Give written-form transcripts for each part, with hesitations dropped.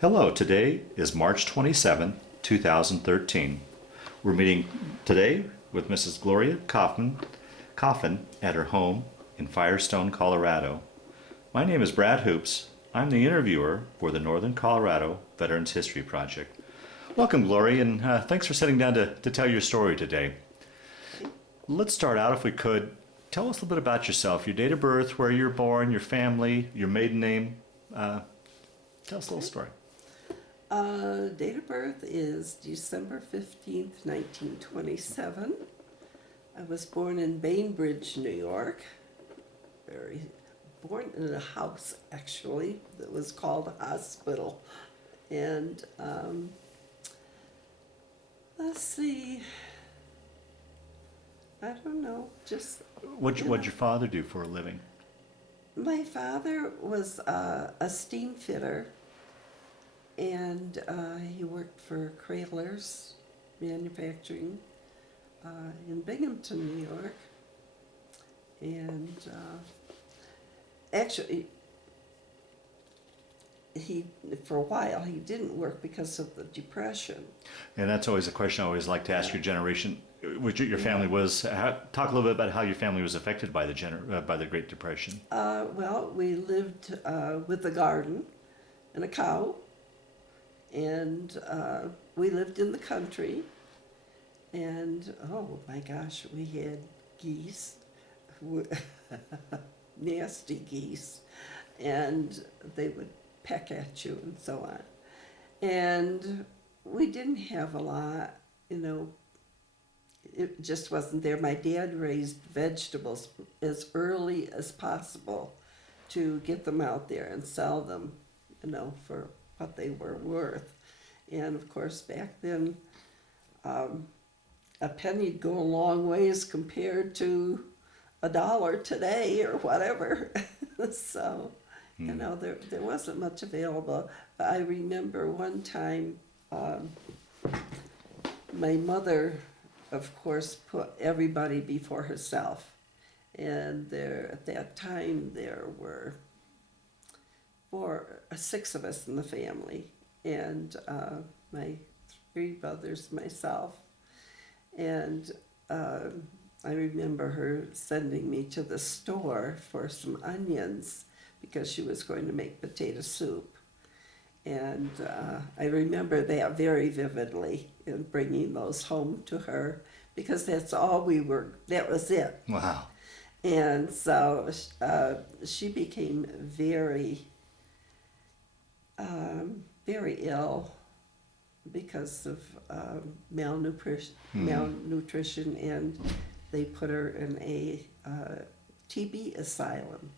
Hello, today is March 27, 2013. We're meeting today with Mrs. Gloria Coffan at her home in Firestone, Colorado. My name is Brad Hoops. I'm the interviewer for the Northern Colorado Veterans History Project. Welcome, Gloria, and thanks for sitting down to tell your story today. Let's start out, if we could. Tell us a little bit about yourself, your date of birth, where you're born, your family, your maiden name. Tell us a little story. Date of birth is December 15th, 1927. I was born in Banebridge, New York. Born in a house, actually, that was called a hospital. And let's see, I don't know, just... What'd your father do for a living? My father was a steam fitter, and he worked for Kraler's Manufacturing in Binghamton, New York. And actually, for a while, he didn't work because of the Depression. And that's always a question I always like to ask your generation. Which your family was. Talk a little bit about how your family was affected by the Great Depression. Well, we lived with a garden and a cow, and we lived in the country. And oh my gosh, we had geese, nasty geese, and they would peck at you and so on. And we didn't have a lot, it just wasn't there. My dad raised vegetables as early as possible to get them out there and sell them, for what they were worth. And of course, back then, a penny'd go a long ways compared to $1 today or whatever. So, there wasn't much available. I remember one time, my mother, of course, put everybody before herself. And at that time, there were six of us in the family, and my three brothers, myself. And I remember her sending me to the store for some onions because she was going to make potato soup. And I remember that very vividly, in bringing those home to her, because that was it. Wow. And so she became very, very ill because of malnutrition, and they put her in a TB asylum.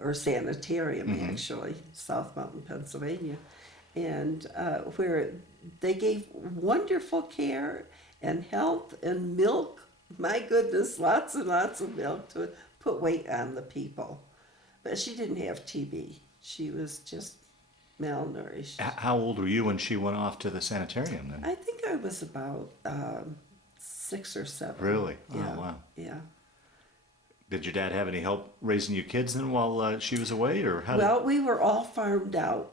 Or sanitarium, actually, South Mountain, Pennsylvania, and where they gave wonderful care and health and milk. My goodness, lots and lots of milk to put weight on the people. But she didn't have TB. She was just malnourished. How old were you when she went off to the sanitarium then? I think I was about 6 or 7. Really? Yeah. Oh, wow. Yeah. Did your dad have any help raising your kids then while she was away, or how? Well, we were all farmed out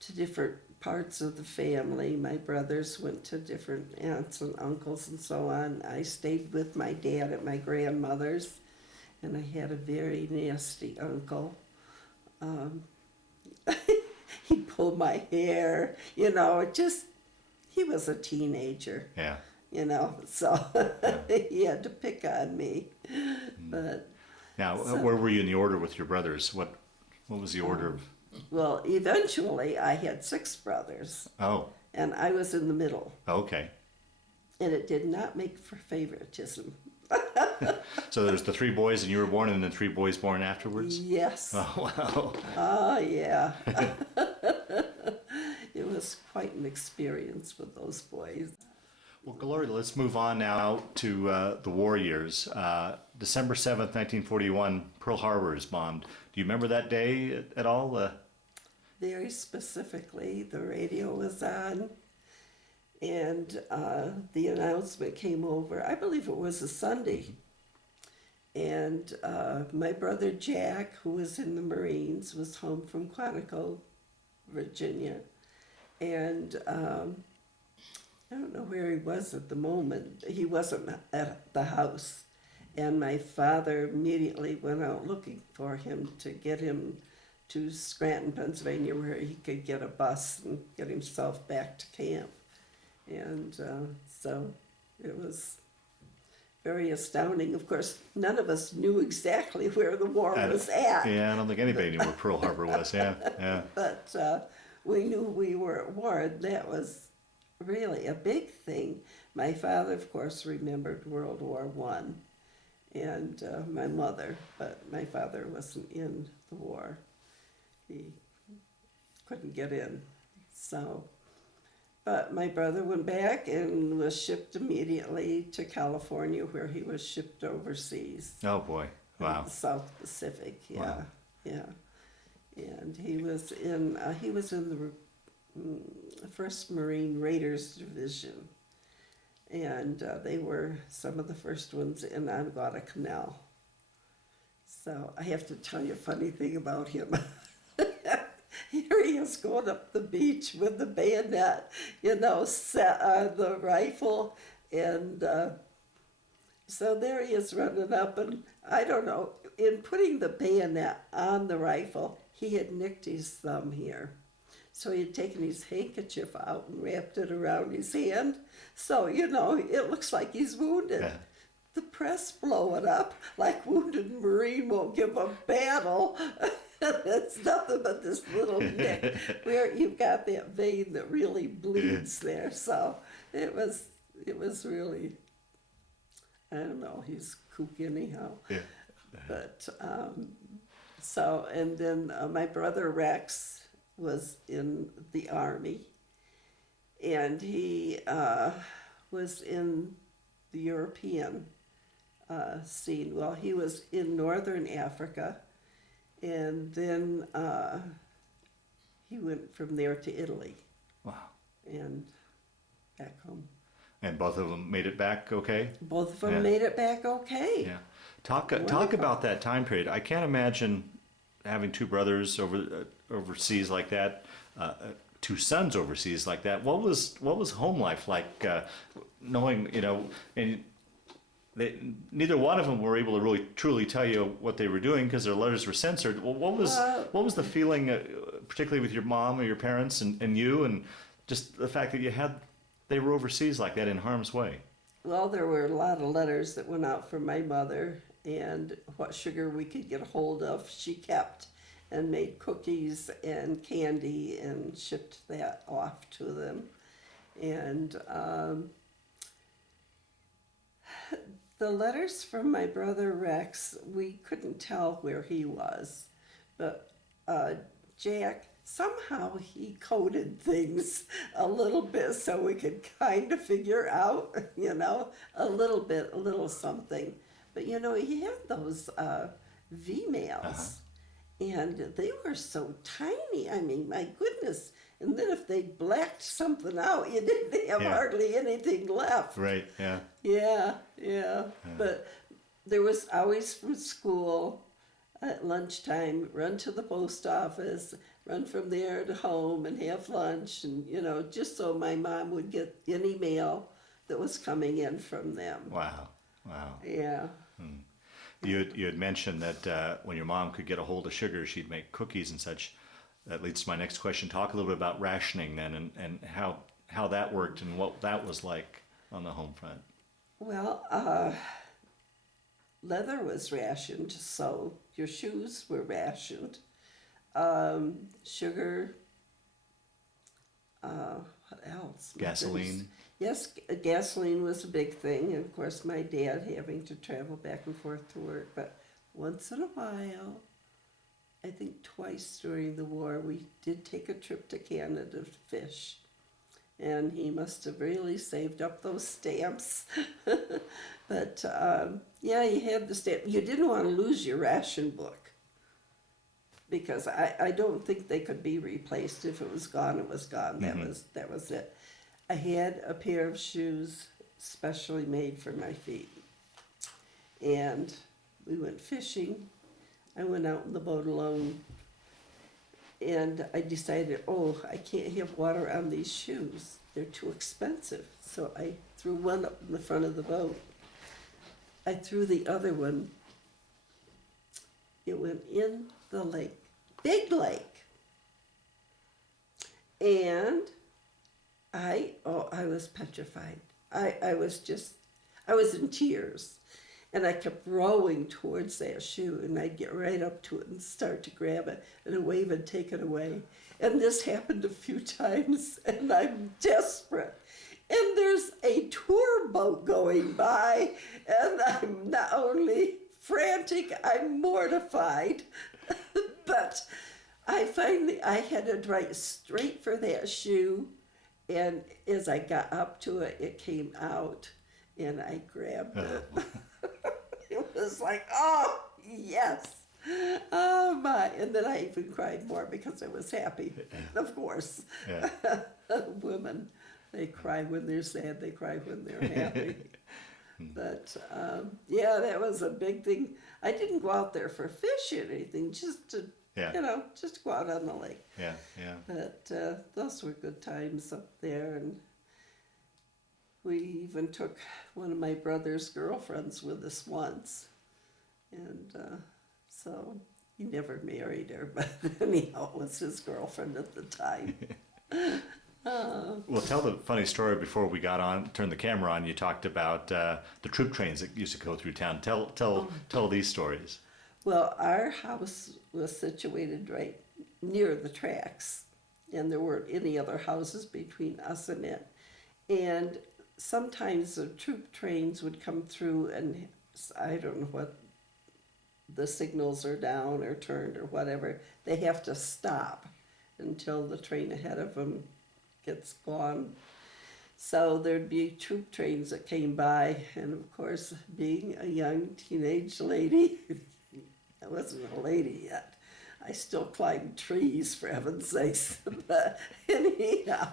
to different parts of the family. My brothers went to different aunts and uncles and so on. I stayed with my dad at my grandmother's, and I had a very nasty uncle. He pulled my hair, he was a teenager. Yeah. So he had to pick on me. But now, where were you in the order with your brothers? What was the order of? Well, eventually I had 6 brothers. Oh. And I was in the middle. Okay. And it did not make for favoritism. So there's the 3 boys, and you were born, and then 3 boys born afterwards? Yes. Oh, wow. Oh, yeah. It was quite an experience with those boys. Well, Gloria, let's move on now to the war years. December 7th, 1941, Pearl Harbor is bombed. Do you remember that day at all? Very specifically, the radio was on, and the announcement came over. I believe it was a Sunday. And my brother Jack, who was in the Marines, was home from Quantico Virginia. And I don't know where he was at the moment. He wasn't at the house. And my father immediately went out looking for him to get him to Scranton, Pennsylvania, where he could get a bus and get himself back to camp. And so it was very astounding. Of course, none of us knew exactly where the war was at. Yeah, I don't think anybody knew where Pearl Harbor was. Yeah, yeah. But we knew we were at war, and that was really a big thing. My father, of course, remembered World War One, and my mother, but my father wasn't in the war. He couldn't get in, so. But my brother went back and was shipped immediately to California, where he was shipped overseas. Oh boy! Wow. The South Pacific, yeah, Wow. yeah. And he was in the First Marine Raiders Division, and they were some of the first ones in Guadalcanal. So I have to tell you a funny thing about him. Here he is going up the beach with the bayonet, set on the rifle, and so there he is running up, and I don't know, in putting the bayonet on the rifle, he had nicked his thumb here. So he had taken his handkerchief out and wrapped it around his hand. So, it looks like he's wounded. Yeah. The press blow it up like Wounded Marine won't give a battle. It's nothing but this little nick where you've got that vein that really bleeds there. So it was really, I don't know, he's kook anyhow. Yeah. But so, and then my brother Rex was in the Army, and he was in the European scene. Well, he was in Northern Africa, and then he went from there to Italy. Wow. And back home. And both of them made it back okay? Both of them Yeah. made it back okay. Yeah. Talk Wonderful. about that time period. I can't imagine having two brothers overseas like that, two sons overseas like that. What was home life like? Knowing and neither one of them were able to really truly tell you what they were doing because their letters were censored. Well, what was the feeling, particularly with your mom or your parents and you, and just the fact that they were overseas like that in harm's way? Well, there were a lot of letters that went out from my mother, and what sugar we could get a hold of, she kept and made cookies and candy and shipped that off to them. And the letters from my brother Rex, we couldn't tell where he was, but Jack, somehow he coded things a little bit so we could kind of figure out, a little something. But he had those V-mails, and they were so tiny. I mean, my goodness. And then if they blacked something out, you didn't have hardly anything left. Right, yeah. Yeah. But there was always from school at lunchtime, run to the post office, run from there to home and have lunch, and just so my mom would get any mail that was coming in from them. Wow. Yeah. You had mentioned that when your mom could get a hold of sugar, she'd make cookies and such. That leads to my next question. Talk a little bit about rationing then, and how that worked and what that was like on the home front. Well, leather was rationed, so your shoes were rationed. Sugar, what else? Gasoline. Yes, gasoline was a big thing, and of course my dad having to travel back and forth to work, but once in a while, I think twice during the war, we did take a trip to Canada to fish. And he must have really saved up those stamps. But you had the stamp. You didn't want to lose your ration book, because I don't think they could be replaced. If it was gone, it was gone. That was it. I had a pair of shoes specially made for my feet. And we went fishing. I went out in the boat alone. And I decided, oh, I can't have water on these shoes. They're too expensive. So I threw one up in the front of the boat. I threw the other one. It went in the lake, big lake. And I was petrified. I was in tears. And I kept rowing towards that shoe, and I'd get right up to it and start to grab it, and a wave would take it away. And this happened a few times, and I'm desperate. And there's a tour boat going by, and I'm not only frantic, I'm mortified. But I had to drive straight for that shoe, and as I got up to it, it came out, and I grabbed it. It was like, oh, yes. Oh, my. And then I even cried more because I was happy, of course. Yeah. Women, they cry when they're sad, they cry when they're happy. But, yeah, that was a big thing. I didn't go out there for fish or anything, just to, just go out on the lake. Yeah, yeah. But those were good times up there. And we even took one of my brother's girlfriends with us once. And so he never married her, but anyhow, it was his girlfriend at the time. Well, tell the funny story before we turned the camera on. You talked about the troop trains that used to go through town. Tell these stories. Well, our house was situated right near the tracks, and there weren't any other houses between us and it. And sometimes the troop trains would come through, and I don't know what, the signals are down or turned or whatever. They have to stop until the train ahead of them gets gone. So there'd be troop trains that came by, and of course, being a young teenage lady, I wasn't a lady yet. I still climbed trees, for heaven's sakes. But anyhow,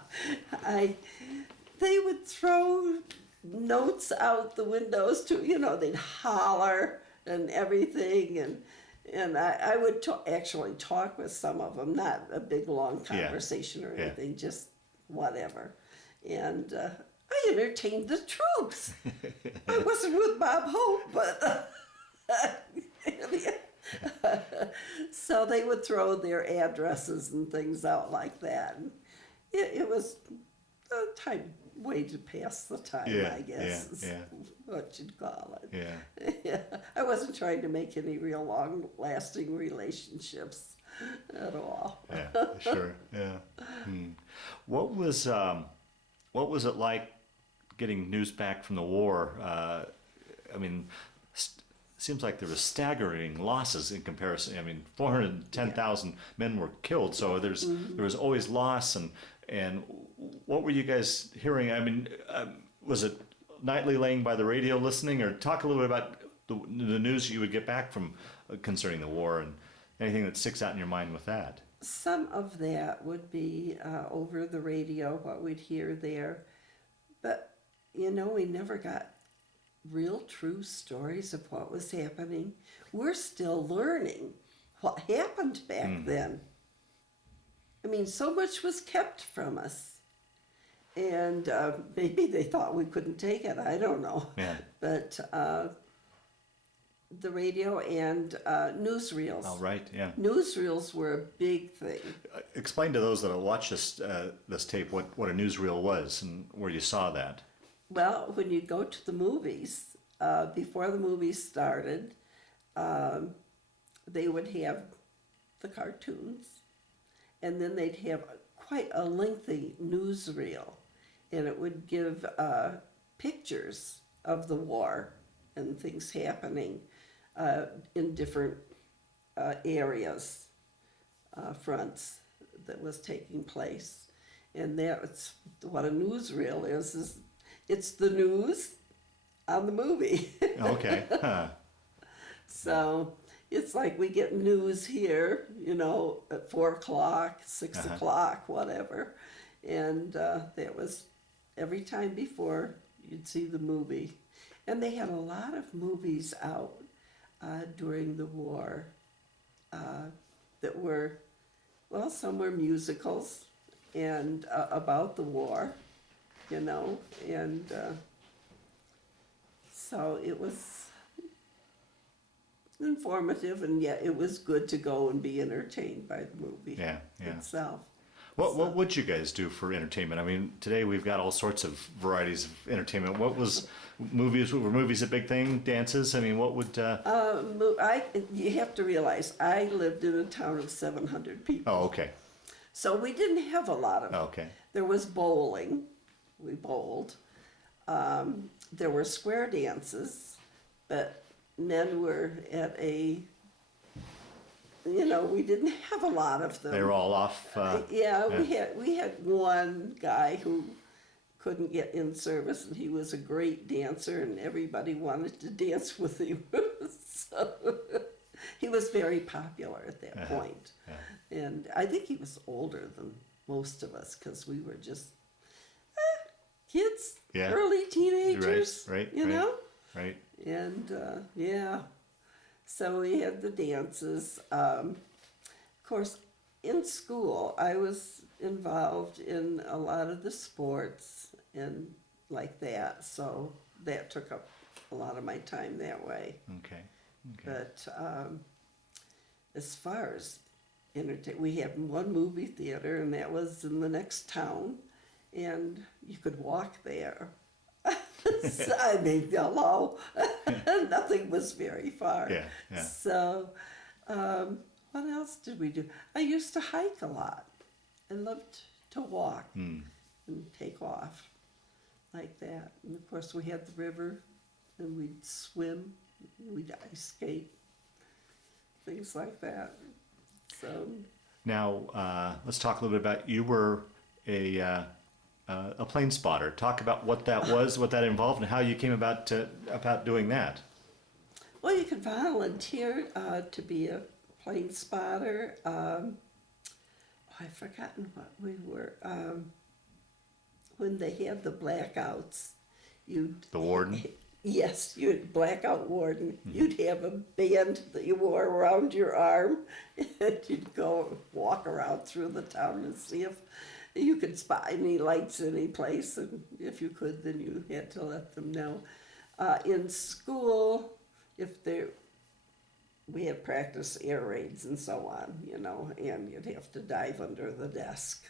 they would throw notes out the windows to, they'd holler and everything, and I would actually talk with some of them, not a big long conversation or anything, just whatever. And I entertained the troops. I wasn't with Bob Hope, but so they would throw their addresses and things out like that. And it was a way to pass the time, I guess, is what you'd call it. Yeah. I wasn't trying to make any real long-lasting relationships at all. Yeah, sure. Yeah. What was it like getting news back from the war? Seems like there was staggering losses in comparison. 410,000 men were killed, so there was always loss. And what were you guys hearing? Was it nightly laying by the radio listening, or talk a little bit about the news you would get back from concerning the war and anything that sticks out in your mind with that? Some of that would be over the radio, what we'd hear there. But, we never got real true stories of what was happening. We're still learning what happened back then. So much was kept from us. And maybe they thought we couldn't take it, I don't know. Yeah. But the radio and newsreels. Oh, right, yeah. Newsreels were a big thing. Explain to those that will watch this tape what a newsreel was and where you saw that. Well, when you go to the movies, before the movies started, they would have the cartoons, and then they'd have quite a lengthy newsreel, and it would give pictures of the war and things happening in different areas, fronts that was taking place. And that's what a newsreel is it's the news on the movie. Okay. Huh. So it's like we get news here, at 4 o'clock, 6 o'clock, whatever. And that was every time before you'd see the movie. And they had a lot of movies out during the war that were Well, some were musicals and about the war, you know, and so it was informative, and yet it was good to go and be entertained by the movie Yeah, yeah. itself. What would you guys do for entertainment? I mean, today we've got all sorts of varieties of entertainment. What was movies? Were movies a big thing? Dances? I mean, what would? You have to realize I lived in a town of 700 people. Oh, okay. So we didn't have a lot of. Okay. There was bowling. We bowled. There were square dances, but men were at a. You know, we didn't have a lot of them. They were all off. Yeah, we had one guy who couldn't get in service, and he was a great dancer, and everybody wanted to dance with him. So he was very popular at that point. Yeah. And I think he was older than most of us because we were just kids, Yeah. early teenagers, Right. you know? Right. And yeah, so we had the dances. Of course, in school, I was involved in a lot of the sports and like that, so that took up a lot of my time that way. Okay. But as far as we had one movie theater, and that was in the next town, and you could walk there. So, I mean, hello, nothing was very far. Yeah. So, what else did we do? I used to hike a lot. I loved to walk and take off like that. And of course, we had the river, and we'd swim, we'd ice skate, things like that. So Now, let's talk a little bit about you were a plane spotter. Talk about what that was, what that involved, and how you came about doing that. well, you could volunteer to be a plane spotter. I've forgotten what we were. When they had the blackouts, The warden. Yes, you'd blackout warden. You'd have a band that you wore around your arm, and you'd go walk around through the town and see if you could spot any lights any place, and if you could, then you had to let them know. In school, we had practice air raids and so on, you know, and you'd have to dive under the desk.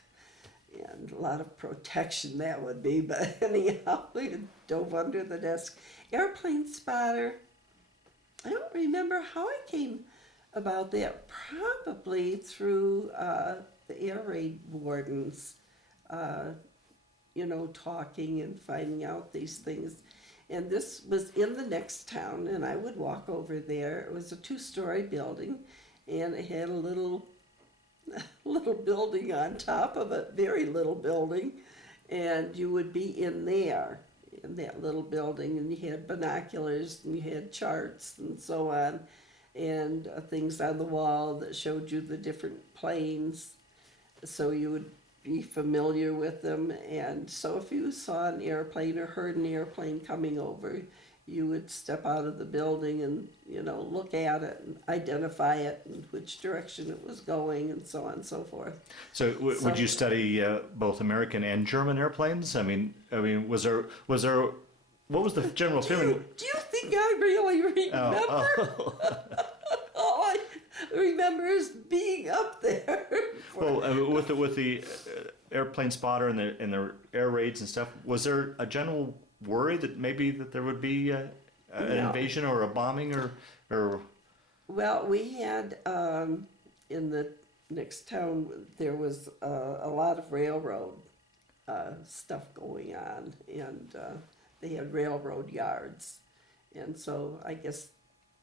And a lot of protection that would be, but anyhow, we dove under the desk. Airplane spotter, I don't remember how I came about that, probably through the air raid wardens, you know, talking and finding out these things. And this was in the next town, and I would walk over there. It was a 2-story building, and it had a little building on top of it, very little building, and you would be in there, in that little building, and you had binoculars, and you had charts, and so on, and things on the wall that showed you the different planes, so you would be familiar with them. And so if you saw an airplane or heard an airplane coming over, you would step out of the building and, you know, look at it and identify it and which direction it was going and so on and so forth. So, would you study both American and German airplanes? I mean, was there? What was the general feeling? Do you think I really remember? All I remember is being up there. Well, with the airplane spotter and the air raids and stuff, was there a general worry that maybe that there would be an invasion or a bombing or? Well, we had in the next town there was a lot of railroad stuff going on, and they had railroad yards, and so I guess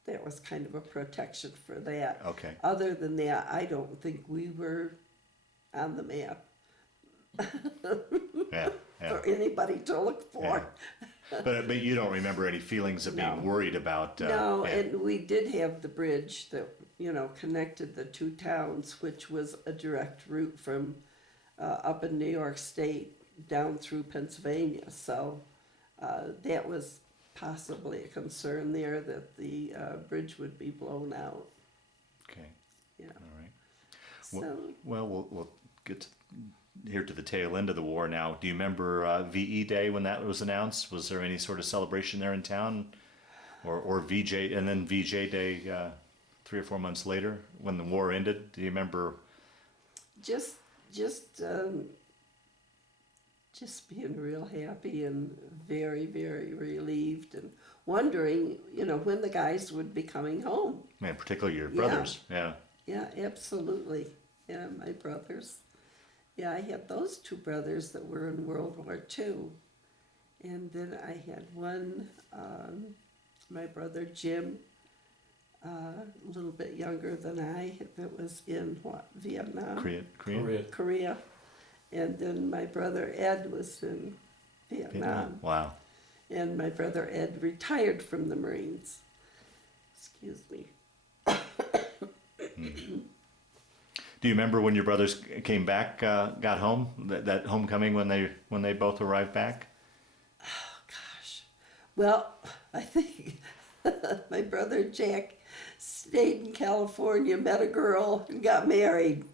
that was kind of a protection for that. Okay. Other than that, I don't think we were on the map. Yeah. For anybody to look for. Yeah. But you don't remember any feelings of being worried about. No, and we did have the bridge that, you know, connected the two towns, which was a direct route from up in New York State down through Pennsylvania. So that was possibly a concern there, that the bridge would be blown out. Okay. Yeah. All right. So, Well, we'll get here to the tail end of the war now. Do you remember VE Day when that was announced? Was there any sort of celebration there in town? Or VJ, and then VJ Day 3 or 4 months later when the war ended? Do you remember? just just um, just being real happy and very, very relieved and wondering, when the guys would be coming home. Man, particularly your Yeah. brothers. Yeah. Yeah, absolutely. Yeah, my brothers. Yeah, I had those two brothers that were in World War II. And then I had one, my brother Jim, a little bit younger than I, that was in Vietnam? Korea. Korea. And then my brother Ed was in Vietnam. Wow. And my brother Ed retired from the Marines. Excuse me. Do you remember when your brothers came back, got home? That homecoming when they both arrived back? Oh, gosh. Well, I think my brother Jack stayed in California, met a girl, and got married.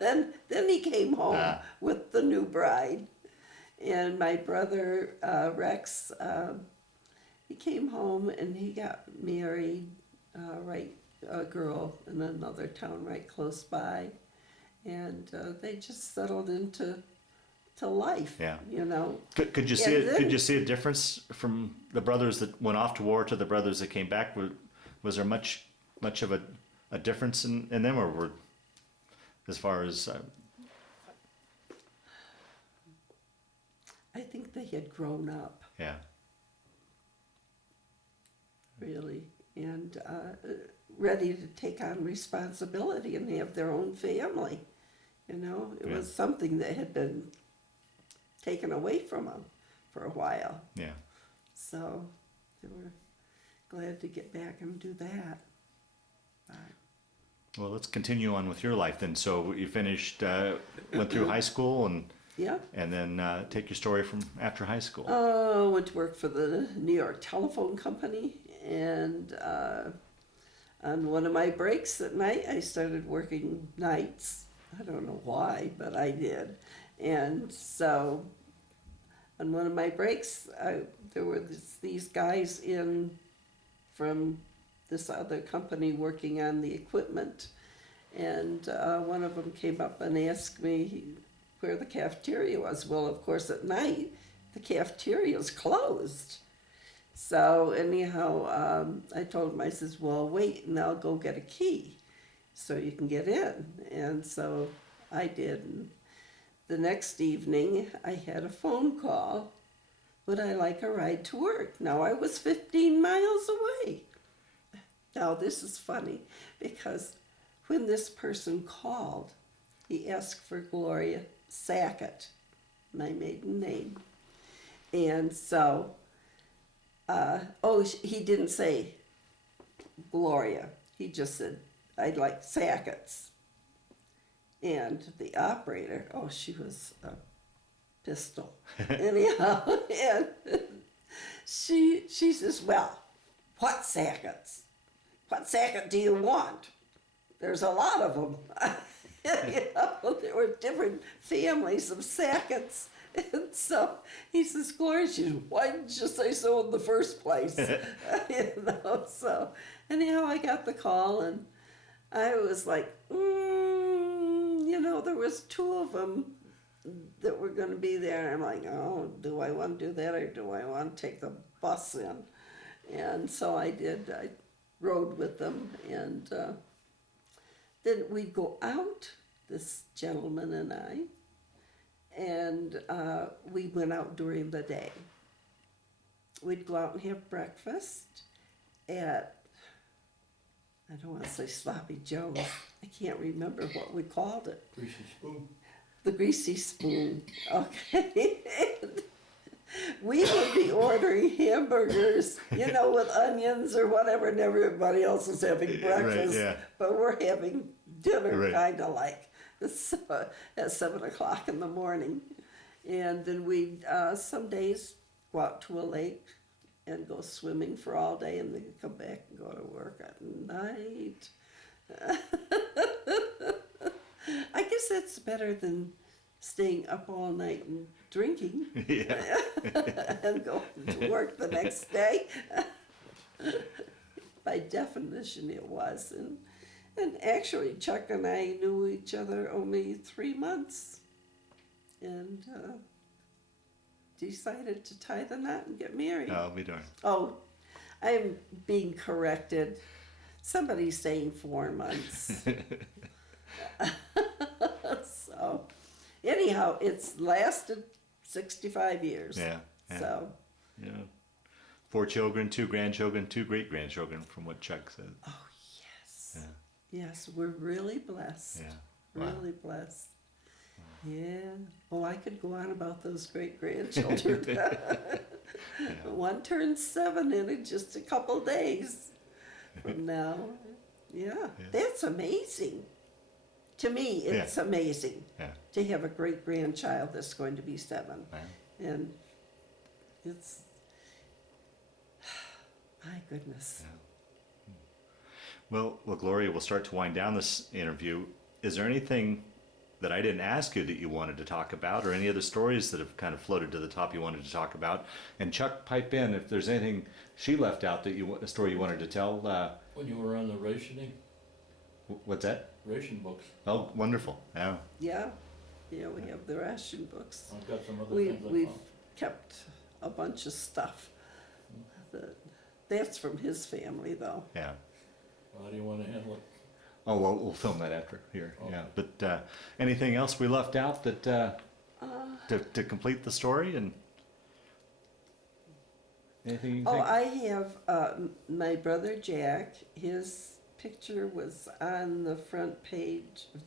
And then he came home with the new bride. And my brother Rex, he came home and he got married, a girl in another town right close by. And they just settled into life, Yeah. Could you see Could you see a difference from the brothers that went off to war to the brothers that came back? Was there much of a difference in them, or were, as far as? I think they had grown up, Yeah. really, and ready to take on responsibility and have their own family. It Yeah. was something that had been taken away from them for a while. Yeah. So they were glad to get back and do that. But, Well, let's continue on with your life then. So you finished, went through high school, yeah. and then take your story from after high school. Went to work for the New York Telephone Company, and on one of my breaks at night, I started working nights. I don't know why, but I did. And so on one of my breaks, there were these guys in from this other company working on the equipment. And one of them came up and asked me where the cafeteria was. Well, of course, at night, the cafeteria's closed. So anyhow, I told him, I says, well, wait, and I'll go get a key so you can get in. And so I did. And the next evening, I had a phone call. Would I like a ride to work? Now, I was 15 miles away. Now, this is funny, because when this person called, he asked for Gloria Sackette, my maiden name. And so, he didn't say Gloria. He just said, I'd like Sackettes. And the operator, she was a pistol. Anyhow, and she says, well, what Sackettes? What Sackette do you want? There's a lot of them. There were different families of Sackettes. And so he says, Gloria, she says, why didn't you say so in the first place? So anyhow, I got the call, and I was like, there was two of them that were going to be there. And I'm like, do I want to do that, or do I want to take the bus in? And so I did. I rode with them, and then we'd go out, this gentleman and I, and we went out during the day. We'd go out and have breakfast at, I don't want to say Sloppy Joe's, I can't remember what we called it. Greasy spoon. The Greasy Spoon, okay. And we would be ordering hamburgers, with onions or whatever, and everybody else is having breakfast. Right, yeah. But we're having dinner, Right. kind of like at 7 o'clock in the morning. And then we'd some days go out to a lake and go swimming for all day, and then come back and go to work at night. I guess that's better than staying up all night and drinking Yeah. and going to work the next day. By definition, it was. And actually, Chuck and I knew each other only 3 months and decided to tie the knot and get married. I'll be darned. Oh, I'm being corrected. Somebody's saying 4 months. So, anyhow, it's lasted 65 years. Yeah. Yeah. So, Yeah. 4 children, 2 grandchildren, 2 great-grandchildren, from what Chuck said. oh, yes. Yeah. Yes, we're really blessed. Yeah. Wow. Really blessed. Yeah. Oh, I could go on about those great grandchildren. One turns 7 in just a couple days from now. Yeah. That's amazing. To me, it's amazing Yeah. to have a great grandchild that's going to be 7. Yeah. And it's, my goodness. Yeah. Well, Gloria, we'll start to wind down this interview. Is there anything that I didn't ask you that you wanted to talk about, or any other stories that have kind of floated to the top you wanted to talk about? And Chuck, pipe in if there's anything she left out that a story you wanted to tell. When you were on the rationing, What's that? ration books, Oh, wonderful. Yeah. Yeah. Yeah, we have the ration books. I've got some other We've things I we've found. kept a bunch of stuff. That's from his family, though. Yeah. How do you want to handle it? Oh, well, we'll film that after here. Okay. Yeah. But anything else we left out that to complete the story, and anything you Oh, think? I have my brother Jack. His picture was on the front page of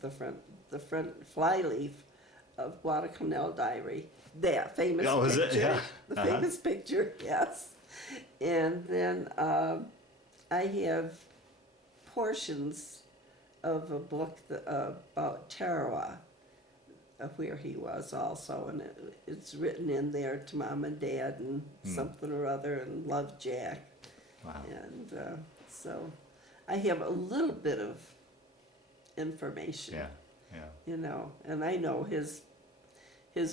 the front flyleaf of Guadalcanal Diary. That famous Oh, is picture. it? Yeah. The Uh-huh. famous picture, yes. And then I have portions of a book about Tarawa, of where he was also, and it's written in there to Mom and Dad and something or other, and love Jack. Wow. And so I have a little bit of information, Yeah. Yeah. you know, and I know his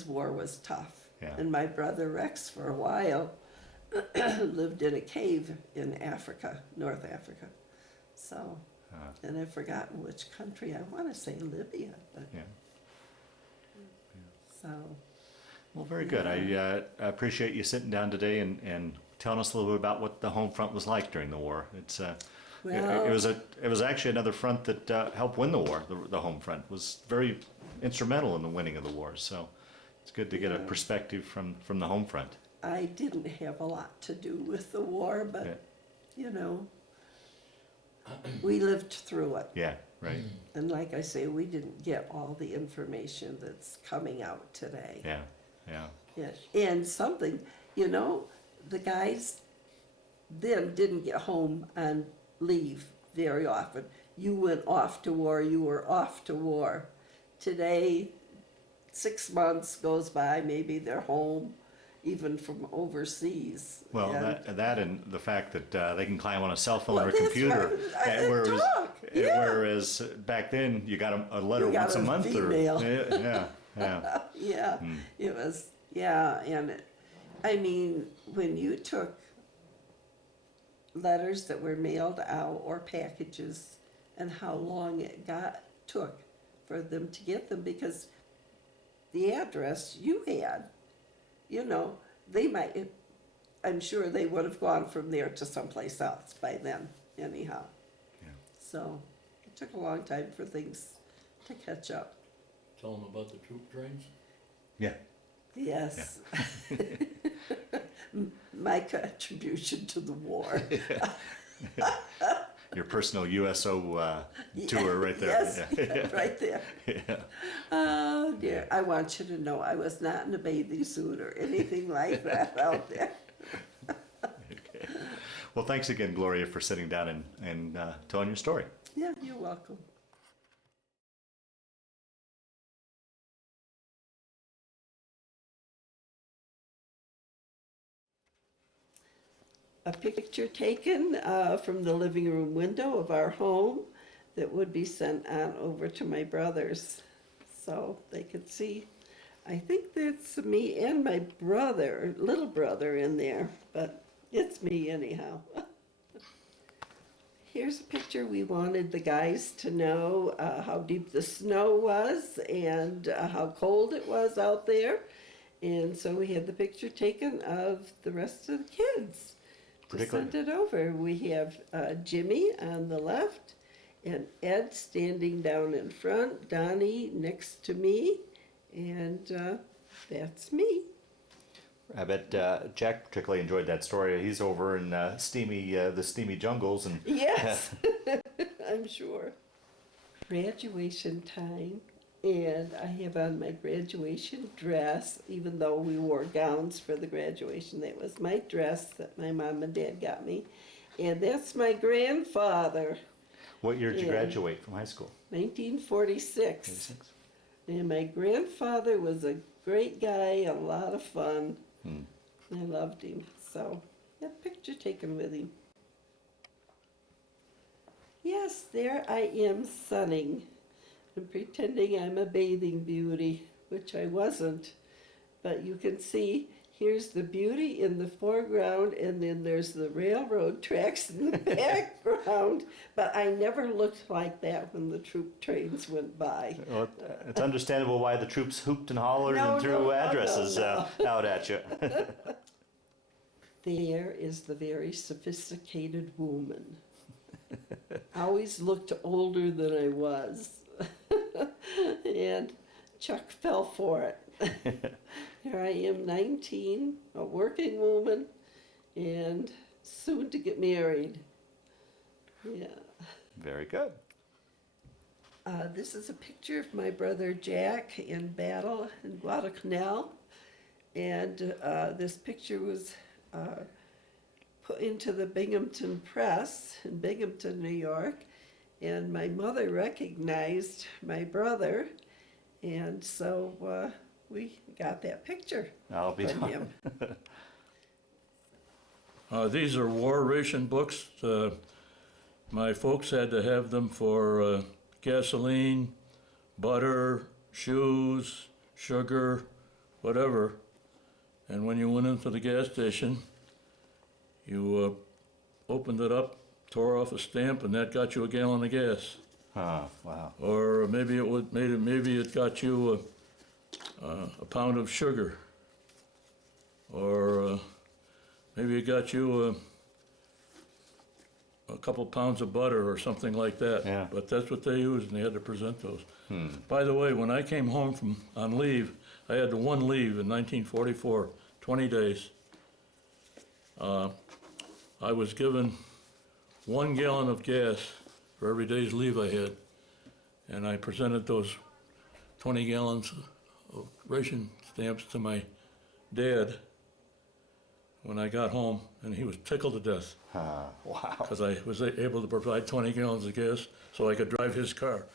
war was tough. Yeah. And my brother Rex, for a while, lived in a cave in Africa, North Africa. So, and I've forgotten which country. I want to say Libya, but Yeah. so. Well, very good. I appreciate you sitting down today and telling us a little bit about what the home front was like during the war. It's Well- it was actually another front that helped win the war. The home front was very instrumental in the winning of the war. So it's good to get a perspective from the home front. I didn't have a lot to do with the war, but, Yeah. you know, we lived through it. Yeah. Right. And like I say, we didn't get all the information that's coming out today. Yeah. Yeah. Yeah. And something, you know, the guys then didn't get home on leave very often. You went off to war, you were off to war. Today, 6 months goes by, maybe they're home, even from overseas. Well, And- that and the fact that they can climb on a cell phone Well, or a that's computer, right. whereas Talk, yeah. whereas back then you got a letter You got once a a month email. yeah. Yeah, it was, yeah, and I mean, when you took letters that were mailed out or packages and how long it took for them to get them, because the address you had, you know, they might, I'm sure they would have gone from there to someplace else by then anyhow. Yeah. So it took a long time for things to catch up. Tell them about the troop trains. Yeah. Yes. My contribution to the war. Your personal USO tour right there. Yes, right there. Yeah. Oh dear, I want you to know I was not in a bathing suit or anything like that out there. Okay. Well, thanks again, Gloria, for sitting down and telling your story. Yeah, you're welcome. A picture taken from the living room window of our home that would be sent on over to my brother's. so they could see. I think that's me and my brother, little brother in there, but it's me anyhow. Here's a picture. We wanted the guys to know how deep the snow was and how cold it was out there. And so we had the picture taken of the rest of the kids to send it over. We have Jimmy on the left and Ed standing down in front, Donnie next to me, and that's me. I bet Jack particularly enjoyed that story. He's over in the steamy jungles, and Yes, I'm sure. Graduation time, and I have on my graduation dress, even though we wore gowns for the graduation. That was my dress that my mom and dad got me. And that's my grandfather, what year did you Yeah. graduate from high school? 1946. 86. And my grandfather was a great guy, a lot of fun. I loved him. So, a picture taken with him. Yes, there I am sunning and pretending I'm a bathing beauty, which I wasn't. But you can see here's the beauty in the foreground, and then there's the railroad tracks in the background. But I never looked like that when the troop trains went by. Well, it's understandable why the troops hooped and hollered and threw addresses out at you. There is the very sophisticated woman. Always looked older than I was. And Chuck fell for it. Here I am, 19, a working woman, and soon to get married. Yeah. Very good. This is a picture of my brother Jack in battle in Guadalcanal. And this picture was put into the Binghamton Press in Binghamton, New York. And my mother recognized my brother. And so we got that picture I'll be from him. These are war ration books. My folks had to have them for gasoline, butter, shoes, sugar, whatever. And when you went into the gas station, you opened it up, tore off a stamp, and that got you a gallon of gas. Oh, wow. Or maybe it got you a pound of sugar. Or maybe it got you a couple pounds of butter or something like that. Yeah. But that's what they used, and they had to present those. By the way, when I came home on leave, I had the one leave in 1944, 20 days. I was given 1 gallon of gas for every day's leave I had, and I presented those 20 gallons of ration stamps to my dad when I got home, and he was tickled to death Wow. because I was able to provide 20 gallons of gas so I could drive his car.